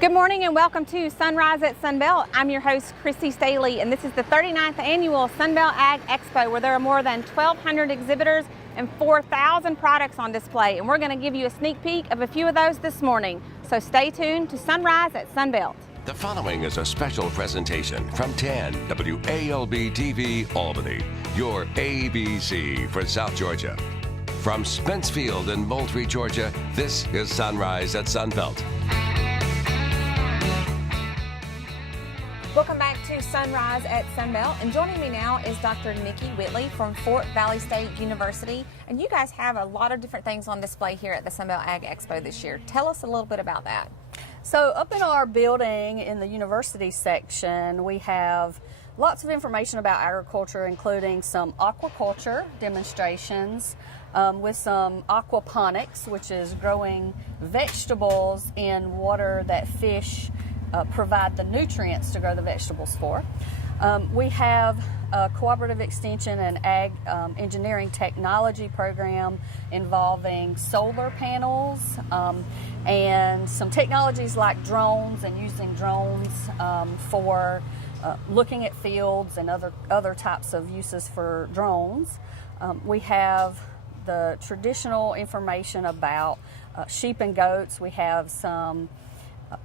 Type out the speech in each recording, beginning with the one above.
Good morning and welcome to Sunrise at Sunbelt. I'm your host, Chrissy Staley, and this is the 39th annual Sunbelt Ag Expo, where there are more than 1,200 exhibitors and 4,000 products on display. And we're going to give you a sneak peek of a few of those this morning. So stay tuned to Sunrise at Sunbelt. The following is a special presentation from 10 WALB TV Albany, your ABC for South Georgia. From Spencefield and Moultrie, Georgia, this is Sunrise at Sunbelt. Welcome back to Sunrise at Sunbelt, and joining me now is Dr. Nikki Whitley from Fort Valley State University. And you guys have a lot of different things on display here at the Sunbelt Ag Expo this year. Tell us a little bit about that. So up in our building in the university section, we have lots of information about agriculture, including some aquaculture demonstrations with some aquaponics, which is growing vegetables in water that fish provide the nutrients to grow the vegetables for. We have a cooperative extension and ag engineering technology program involving solar panels and some technologies like drones and using drones for looking at fields and other types of uses for drones. We have the traditional information about sheep and goats. We have some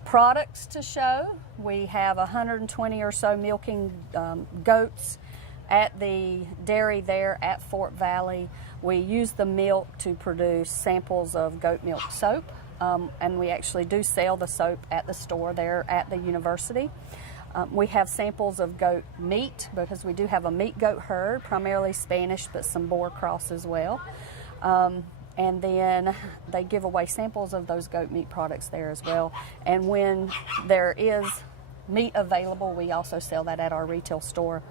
products to show. We have 120 or so milking goats at the dairy there at Fort Valley. We use the milk to produce samples of goat milk soap, and we actually do sell the soap at the store there at the university. We have samples of goat meat because we do have a meat goat herd, primarily Spanish, but some boar cross as well. And then they give away samples of those goat meat products there as well. And when there is meat available, we also sell that at our retail store.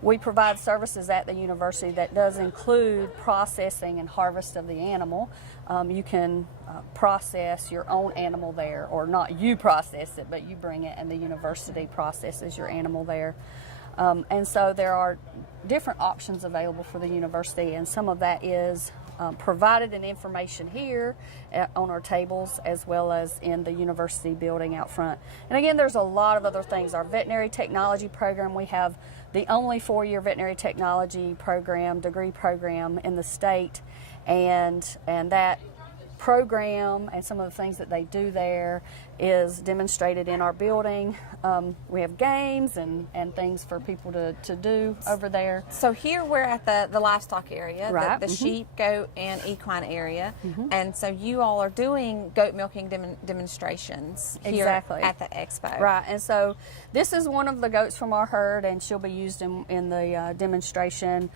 We provide services at the university that does include processing and harvest of the animal. You can process your own animal there, or not you process it, but you bring it and the university processes your animal there. And so there are different options available for the university, and some of that is provided in information here on our tables as well as in the university building out front. And again, there's a lot of other things. Our veterinary technology program, we have the only four-year veterinary technology program, degree program in the state, and that program and some of the things that they do there is demonstrated in our building. We have games and things for people to do over there. So here we're at the livestock area, right. the sheep, goat, and equine area. And so you all are doing goat milking demonstrations here Exactly. at the expo. Right, and so this is one of the goats from our herd, and she'll be used in the demonstration.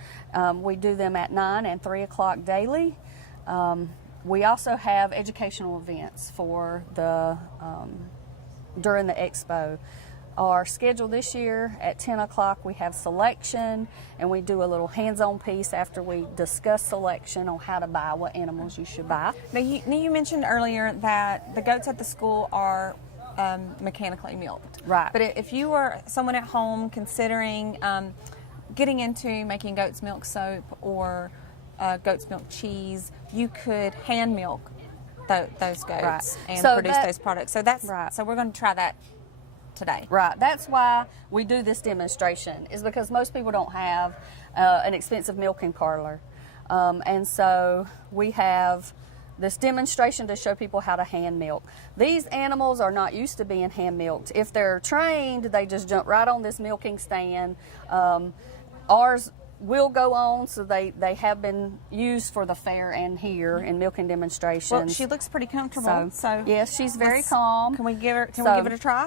We do them at 9 and 3 o'clock daily. We also have educational events for during the expo. Our schedule this year at 10 o'clock, we have selection, and we do a little hands-on piece after we discuss selection on how to buy, what animals you should buy. Now you mentioned earlier that the goats at the school are mechanically milked. Right. But if you were someone at home considering getting into making goat's milk soap or goat's milk cheese, you could hand milk those goats and produce those products. So that's right. So we're going to try that today. Right. That's why we do this demonstration, is because most people don't have an expensive milking parlor. And so we have this demonstration to show people how to hand milk. These animals are not used to being hand milked. If they're trained, they just jump right on this milking stand. Ours will go on, so they have been used for the fair and here in milking demonstrations. Well, she looks pretty comfortable. So yes, she's very calm. Can we give it a try?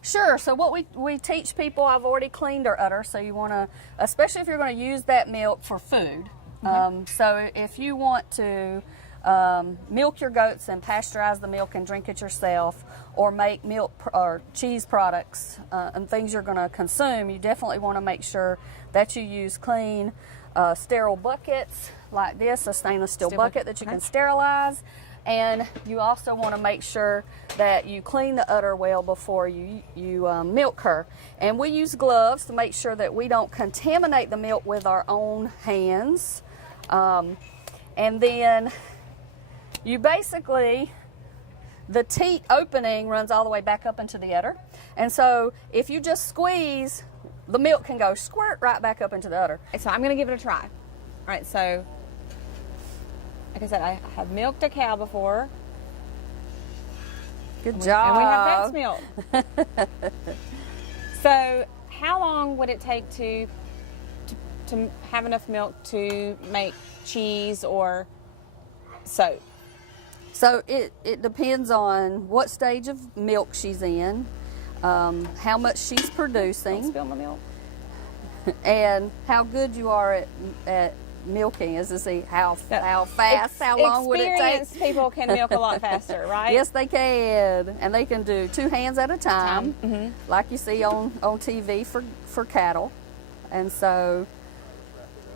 Sure. So what we teach people, I've already cleaned her udder, so you want to, especially if you're going to use that milk for food. So if you want to milk your goats and pasteurize the milk and drink it yourself, or make milk or cheese products and things you're going to consume, you definitely want to make sure that you use clean, sterile buckets like this, a stainless steel bucket that you can sterilize. And you also want to make sure that you clean the udder well before you milk her. And we use gloves to make sure that we don't contaminate the milk with our own hands. And then you basically the teat opening runs all the way back up into the udder. And so if you just squeeze, the milk can go squirt right back up into the udder. So I'm going to give it a try. All right, so like I said, I have milked a cow before. Good job. And we have breast milk. So how long would it take to have enough milk to make cheese or soap? So it depends on what stage of milk she's in, how much she's producing. Don't spill my milk. And how good you are at milking, is to see how fast, how long would it take. Experienced people can milk a lot faster, right? Yes, they can, and they can do 2 hands at a time, like you see on TV for cattle, and so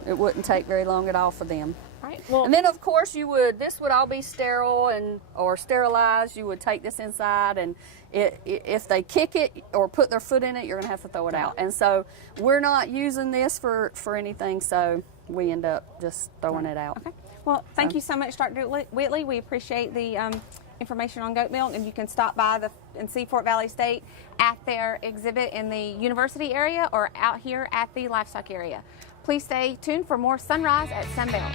it wouldn't take very long at all for them. Right. Well, And then of course this would all be sterile or sterilized. You would take this inside, and if they kick it or put their foot in it, you're gonna have to throw it out. And so we're not using this for anything, so we end up just throwing it out. okay. Well, thank you so much, Dr. Whitley. We appreciate the information on goat milk, and you can stop by in Seafort Valley State at their exhibit in the university area or out here at the livestock area. Please stay tuned for more Sunrise at Sunbelt.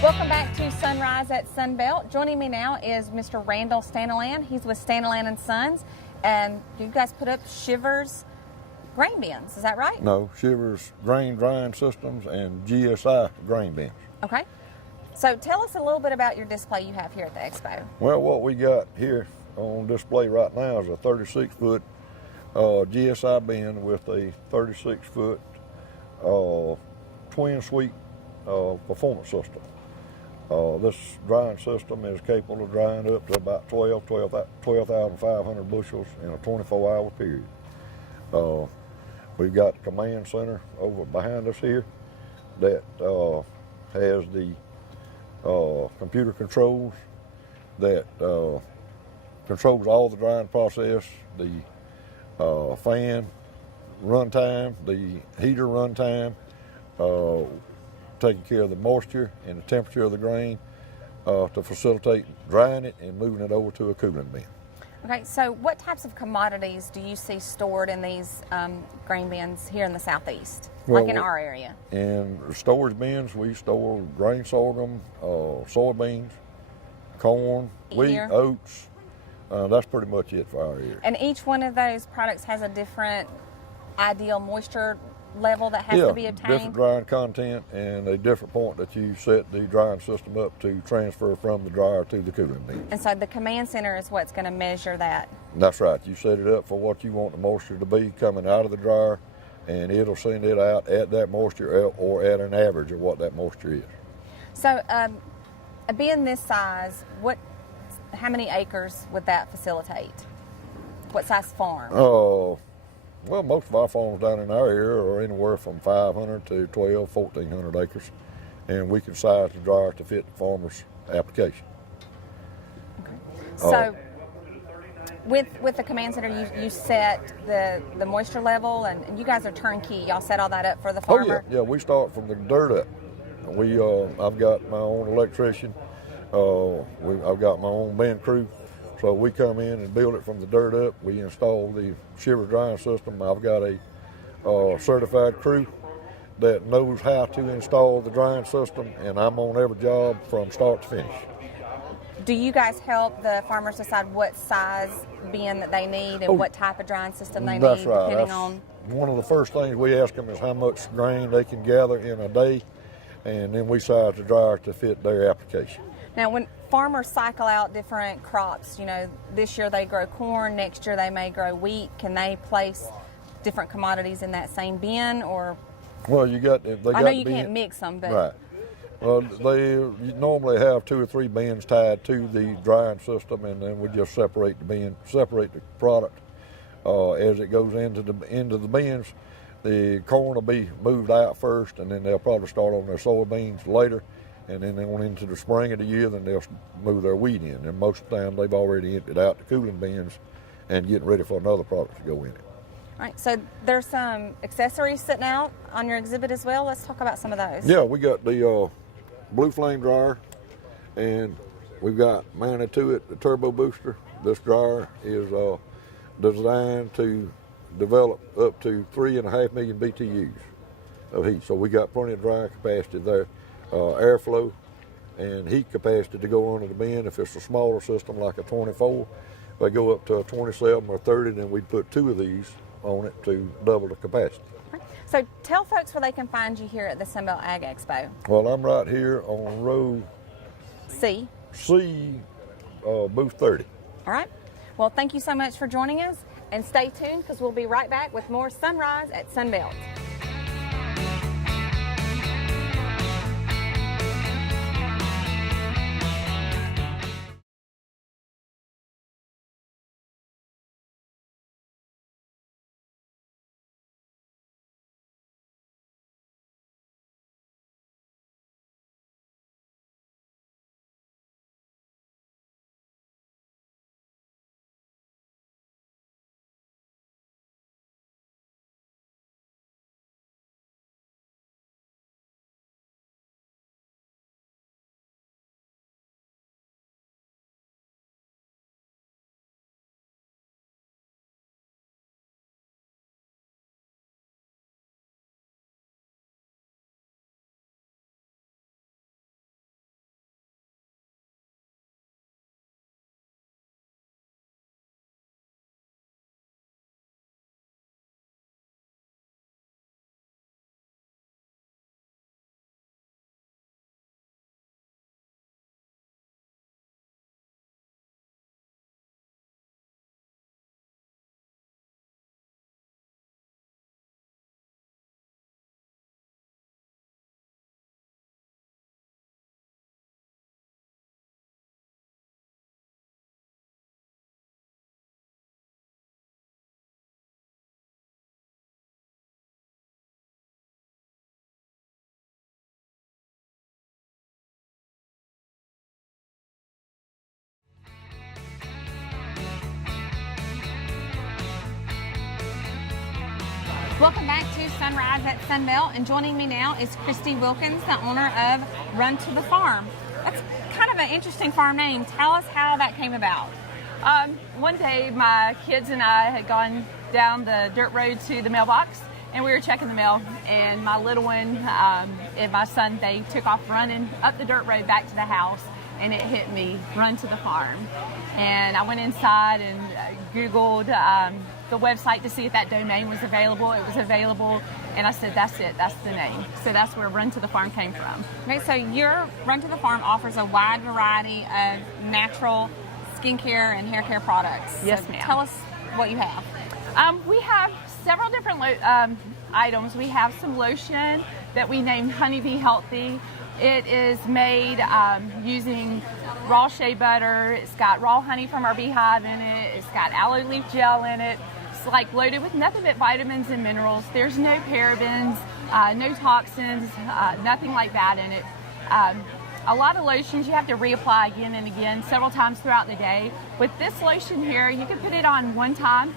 Welcome back to Sunrise at Sunbelt. Joining me now is Mr. Randall Staniland. He's with Staniland & Sons, and you guys put up Shivers grain bins, is that right? No, Shivers grain drying systems and GSI grain bins. Okay. So tell us a little bit about your display you have here at the expo. Well, what we got here on display right now is a 36-foot GSI bin with a 36-foot twin suite performance system. This drying system is capable of drying up to about 12,500 bushels in a 24-hour period. We've got the command center over behind us here that has the computer controls that controls all the drying process, the fan run time, the heater run time, taking care of the moisture and the temperature of the grain to facilitate drying it and moving it over to a cooling bin. Okay, so what types of commodities do you see stored in these grain bins here in the southeast, Well, like in our area? In storage bins, we store grain sorghum, soybeans, corn, wheat, Here. oats. That's pretty much it for our area. And each one of those products has a different ideal moisture level that has to be obtained? Different drying content and a different point that you set the drying system up to transfer from the dryer to the cooling bin. And so the command center is what's going to measure that? That's right. You set it up for what you want the moisture to be coming out of the dryer, and it'll send it out at that moisture or at an average of what that moisture is. So being this size, how many acres would that facilitate? what size farm? Well, most of our farms down in our area are anywhere from 500 to 1,400 acres, and we can size the dryer to fit the farmer's application. So, with the command center, you set the moisture level, and you guys are turnkey. Y'all set all that up for the farmer. Oh yeah, we start from the dirt up. I've got my own electrician. I've got my own band crew. So we come in and build it from the dirt up. We install the shiver drying system. I've got a certified crew that knows how to install the drying system, and I'm on every job from start to finish. Do you guys help the farmers decide what size bin that they need and what type of drying system they That's need, right. depending on? One of the first things we ask them is how much grain they can gather in a day, and then we size the dryer to fit their application. Now, when farmers cycle out different crops, this year they grow corn, next year they may grow wheat. Can they place different commodities in that same bin, or? Well, I know you can't mix them, but. Right. Well, they normally have 2 or 3 bins tied to the drying system, and then we just separate the product as it goes into the bins. The corn will be moved out first, and then they'll probably start on their soybeans later, and then on into the spring of the year, then they'll move their wheat in. And most of the time, they've already emptied out the cooling bins and getting ready for another product to go in it. All right, so there's some accessories sitting out on your exhibit as well. Let's talk about some of those. Yeah, we got the Blue Flame dryer, and we've got mounted to it the turbo booster. This dryer is designed to develop up to 3.5 million BTUs of heat. So we got plenty of drying capacity there, airflow and heat capacity to go under the bin. If it's a smaller system like a 24, they go up to a 27 or 30, then we'd put 2 of these on it to double the capacity. So tell folks where they can find you here at the Sunbelt Ag Expo. Well, I'm right here on row C, booth 30. All right. Well, thank you so much for joining us, and stay tuned because we'll be right back with more Sunrise at Sunbelt. Welcome back to Sunrise at Sunbelt, and joining me now is Christy Wilkins, the owner of Run to the Farm. That's kind of an interesting farm name. Tell us how that came about. One day my kids and I had gone down the dirt road to the mailbox, and we were checking the mail, and my little one and my son, they took off running up the dirt road back to the house, and it hit me, Run to the Farm. And I went inside and Googled the website to see if that domain was available. It was available, and I said, that's it, that's the name. So that's where Run to the Farm came from. Okay, so your Run to the Farm offers a wide variety of natural skincare and hair care products. Yes, so ma'am. Tell us what you have. We have several different items. We have some lotion that we named Honeybee Healthy. It is made using raw shea butter. It's got raw honey from our beehive in it. It's got aloe leaf gel in it. It's like loaded with nothing but vitamins and minerals. There's no parabens, no toxins, nothing like that in it. A lot of lotions you have to reapply again and again several times throughout the day. With this lotion here, you can put it on one time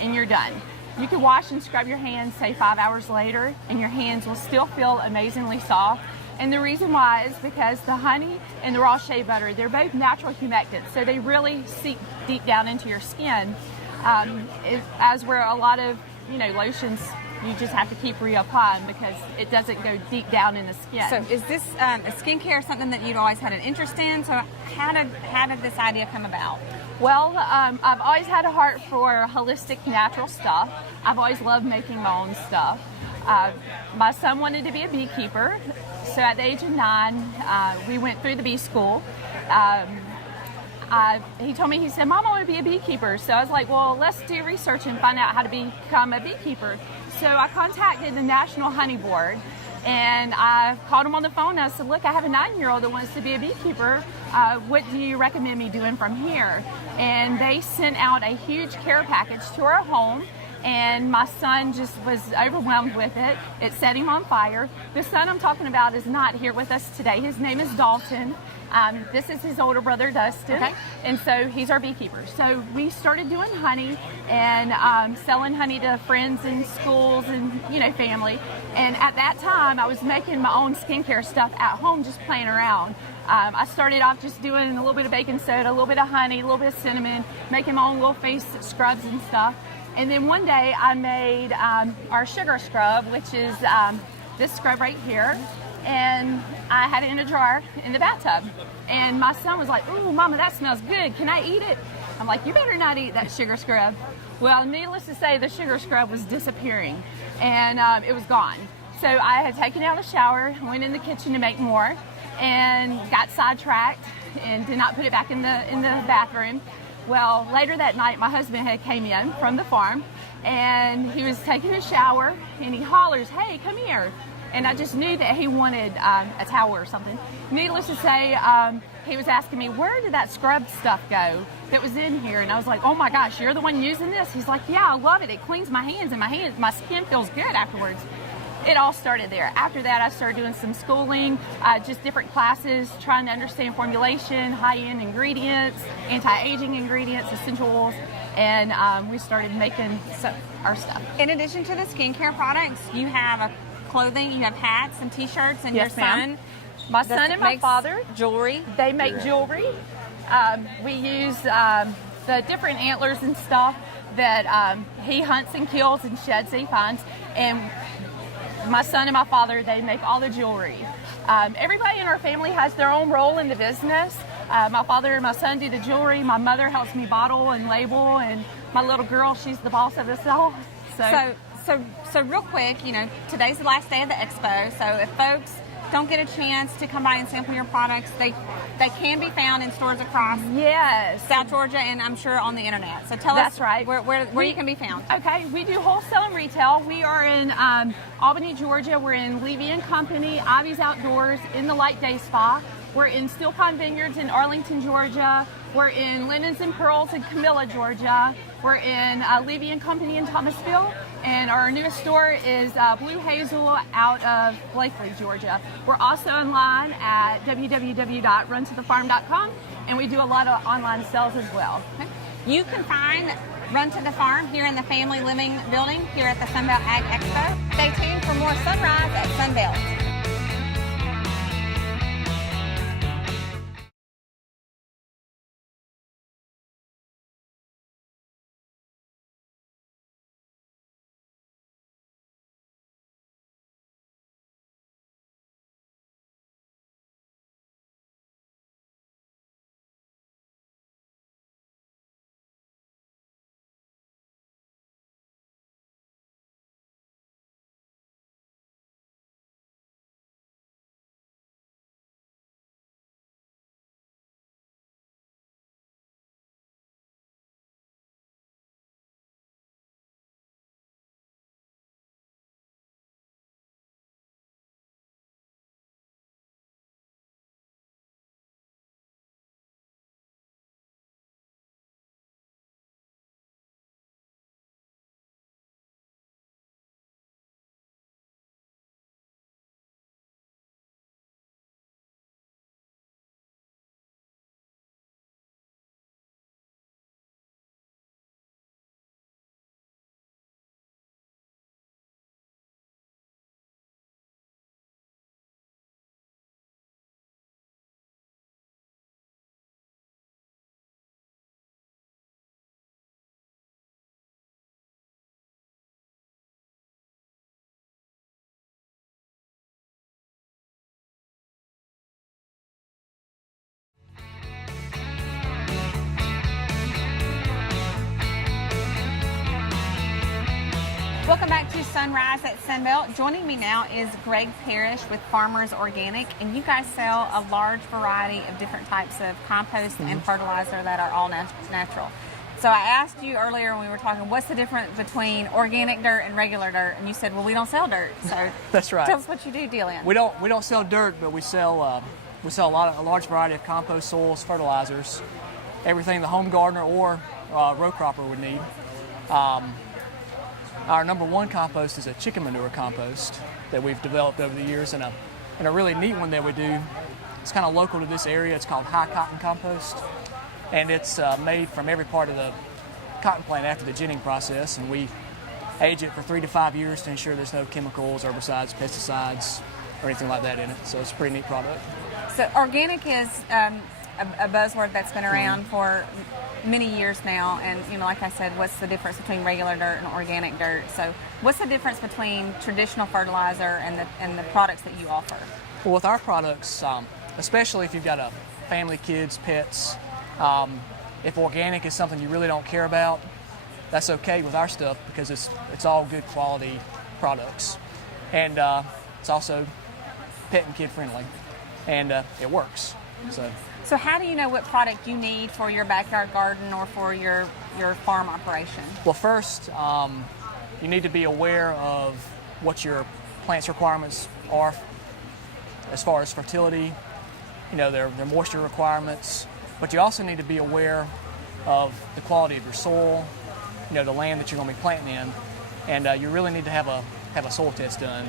and you're done. You can wash and scrub your hands, say 5 hours later, and your hands will still feel amazingly soft. And the reason why is because the honey and the raw shea butter, they're both natural humectants, so they really seep deep down into your skin. As where a lot of lotions, you just have to keep reapplying because it doesn't go deep down in the skin. So is this a skincare something that you'd always had an interest in? So how did this idea come about? Well, I've always had a heart for holistic, natural stuff. I've always loved making my own stuff. My son wanted to be a beekeeper, so at the age of 9, we went through the bee school. He told me, he said, "Mom, I want to be a beekeeper." So I was like, well, let's do research and find out how to become a beekeeper. So I contacted the National Honey Board, and I called them on the phone and I said, look, I have a 9-year-old that wants to be a beekeeper. What do you recommend me doing from here? And they sent out a huge care package to our home. And my son just was overwhelmed with it. It set him on fire. The son I'm talking about is not here with us today. His name is Dalton. This is his older brother, Dustin. Okay. And so he's our beekeeper. So we started doing honey and selling honey to friends in schools and, family. And at that time, I was making my own skincare stuff at home, just playing around. I started off just doing a little bit of baking soda, a little bit of honey, a little bit of cinnamon, making my own little face scrubs and stuff. And then one day I made our sugar scrub, which is this scrub right here. And I had it in a jar in the bathtub. And my son was like, "Ooh, Mama, that smells good. Can I eat it?" I'm like, "You better not eat that sugar scrub." Well, needless to say, the sugar scrub was disappearing. And it was gone. So I had taken out a shower, went in the kitchen to make more, and got sidetracked and did not put it back in the bathroom. Well, later that night, my husband had came in from the farm, and he was taking a shower, and he hollers, "Hey, come here." And I just knew that he wanted a towel or something. Needless to say, he was asking me, "Where did that scrub stuff go that was in here?" And I was like, "Oh my gosh, you're the one using this?" He's like, "Yeah, I love it. It cleans my hands, and my skin feels good afterwards." It all started there. After that, I started doing some schooling, just different classes, trying to understand formulation, high-end ingredients, anti-aging ingredients, essential oils, and we started making our stuff. In addition to the skincare products, you have clothing, you have hats and T-shirts, and Yes, your son. ma'am. My son and my makes father, jewelry. they make jewelry. We use the different antlers and stuff that he hunts and kills and sheds that he finds, and my son and my father, they make all the jewelry. Everybody in our family has their own role in the business. My father and my son do the jewelry. My mother helps me bottle and label, and my little girl, she's the boss of us all. So real quick, today's the last day of the expo. So if folks don't get a chance to come by and sample your products, they can be found in stores across South Georgia, and I'm sure on the internet. So tell That's us right. where you can be found. Okay, we do wholesale and retail. We are in Albany, Georgia. We're in Levy and Company, Ivy's Outdoors, in the Light Day Spa. We're in Steel Pond Vineyards in Arlington, Georgia. We're in Linens and Pearls in Camilla, Georgia. We're in Levy and Company in Thomasville. And our newest store is Blue Hazel out of Blakely, Georgia. We're also online at www.runtothefarm.com, and we do a lot of online sales as well. You can find Run to the Farm here in the Family Living Building here at the Sunbelt Ag Expo. Stay tuned for more Sunrise at Sunbelt. Welcome back to Sunrise at Sunbelt. Joining me now is Greg Parrish with Farmers Organic, and you guys sell a large variety of different types of compost and fertilizer that are all natural. So I asked you earlier when we were talking, what's the difference between organic dirt and regular dirt? And you said, well, we don't sell dirt. So That's right. Tell us what you do, Dillian. We don't sell dirt, but we sell a large variety of compost soils, fertilizers, everything the home gardener or row cropper would need. Our number one compost is a chicken manure compost that we've developed over the years, and a really neat one that we do. It's kind of local to this area. It's called high cotton compost, and it's made from every part of the cotton plant after the ginning process, and we age it for 3 to 5 years to ensure there's no chemicals, herbicides, pesticides, or anything like that in it. So it's a pretty neat product. So organic is a buzzword that's been around for many years now, and like I said, what's the difference between regular dirt and organic dirt? So what's the difference between traditional fertilizer and the products that you offer? Well, with our products, especially if you've got a family, kids, pets, if organic is something you really don't care about, that's okay with our stuff because it's all good quality products, and it's also pet and kid friendly, and it works. So how do you know what product you need for your backyard garden or for your farm operation? Well, first, you need to be aware of what your plant's requirements are as far as fertility, their moisture requirements, but you also need to be aware of the quality of your soil, the land that you're going to be planting in, and you really need to have a soil test done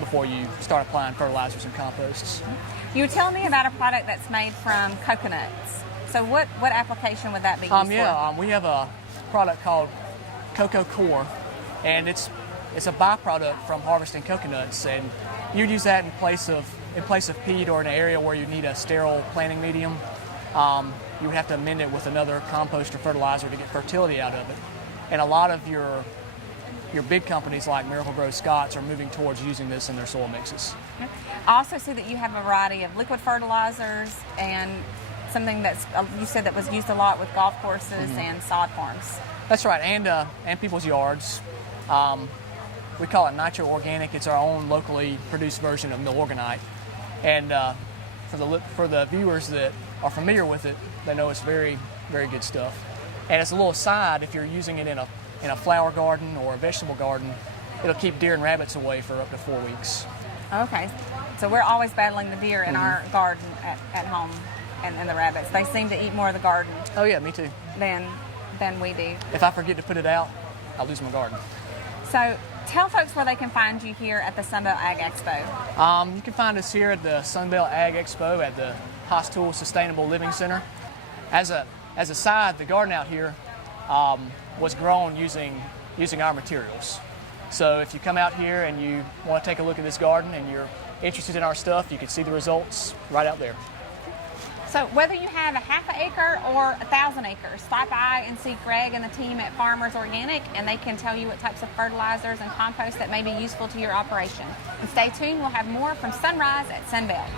before you start applying fertilizers and composts. You were telling me about a product that's made from coconuts. So what application would that be used for? We have a product called Coco Core, and it's a byproduct from harvesting coconuts, and you'd use that in place of peat or in an area where you need a sterile planting medium. You would have to amend it with another compost or fertilizer to get fertility out of it. And a lot of your big companies like Miracle-Gro Scotts are moving towards using this in their soil mixes. I also see that you have a variety of liquid fertilizers and something that's you said that was used a lot with golf courses and sod farms. That's right, and people's yards. We call it Nitro Organic. It's our own locally produced version of Milorganite. And for the viewers that are familiar with it, they know it's very, very good stuff. And it's a little aside, if you're using it in a flower garden or a vegetable garden, it'll keep deer and rabbits away for up to 4 weeks. Okay, so we're always battling the deer in our garden at home, and the rabbits. They seem to eat more of the garden. Oh yeah, me too. Than we do. If I forget to put it out, I'll lose my garden. So tell folks where they can find you here at the Sunbelt Ag Expo. You can find us here at the Sunbelt Ag Expo at the Haas Tool Sustainable Living Center. As a side, the garden out here was grown using our materials. So if you come out here and you want to take a look at this garden and you're interested in our stuff, you can see the results right out there. So whether you have a half an acre or 1,000 acres, stop by and see Greg and the team at Farmers Organic, and they can tell you what types of fertilizers and compost that may be useful to your operation. And stay tuned, we'll have more from Sunrise at Sunbelt.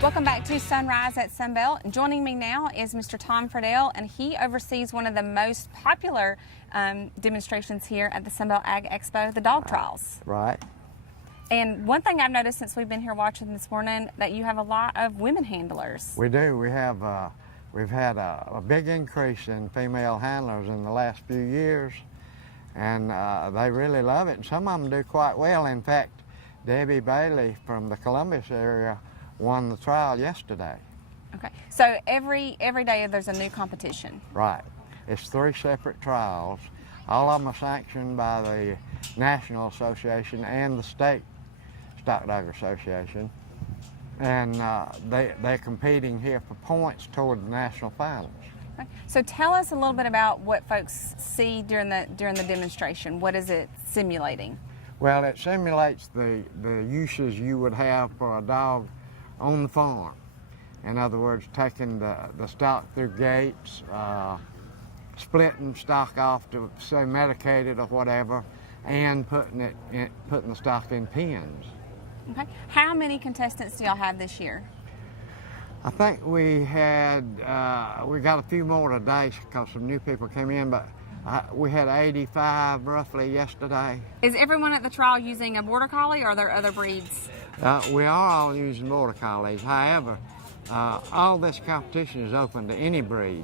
Welcome back to Sunrise at Sunbelt. Joining me now is Mr. Tom Friedel, and he oversees one of the most popular demonstrations here at the Sunbelt Ag Expo, the dog trials. Right. And one thing I've noticed since we've been here watching this morning, that you have a lot of women handlers. We do. We have. We've had a big increase in female handlers in the last few years, and they really love it. And some of them do quite well. In fact, Debbie Bailey from the Columbus area won the trial yesterday. Okay. So every day there's a new competition. Right. It's 3 separate trials. All of them are sanctioned by the National Association and the State Stock Dog Association. And they're competing here for points toward the national finals. Okay. So tell us a little bit about what folks see during the demonstration. What is it simulating? Well, it simulates the uses you would have for a dog on the farm. In other words, taking the stock through gates, splitting stock off to say medicated or whatever, and putting the stock in pens. Okay. How many contestants do y'all have this year? I think we got a few more today because some new people came in, but we had 85 roughly yesterday. Is everyone at the trial using a Border Collie, or are there other breeds? We are all using Border Collies. However, all this competition is open to any breed,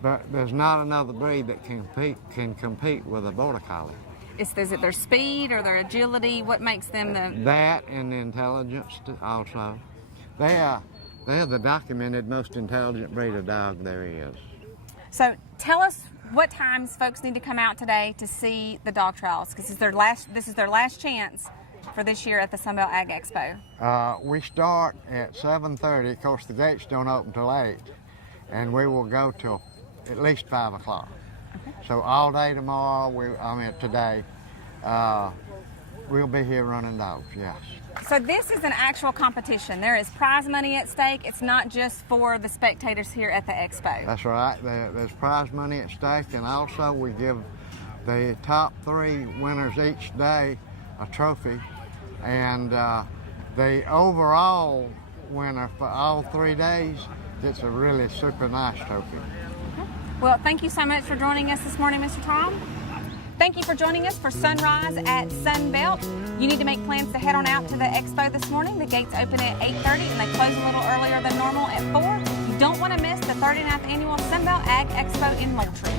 but there's not another breed that can compete with a Border Collie. Is it their speed or their agility? What makes them the... That and the intelligence also. They're the documented most intelligent breed of dog there is. So tell us what times folks need to come out today to see the dog trials, because this is their last chance for this year at the Sunbelt Ag Expo. We start at 7:30. Of course, the gates don't open till 8, and we will go till at least 5 o'clock. Okay. So all day tomorrow, today, we'll be here running dogs, yes. So this is an actual competition. There is prize money at stake. It's not just for the spectators here at the expo. That's right. There's prize money at stake, and also we give the top 3 winners each day a trophy, and the overall winner for all 3 days gets a really super nice trophy. Well, thank you so much for joining us this morning, Mr. Tom. Thank you for joining us for Sunrise at Sunbelt. You need to make plans to head on out to the expo this morning. The gates open at 8:30 and they close a little earlier than normal at 4. You don't want to miss the 39th Annual Sunbelt Ag Expo in Moultrie.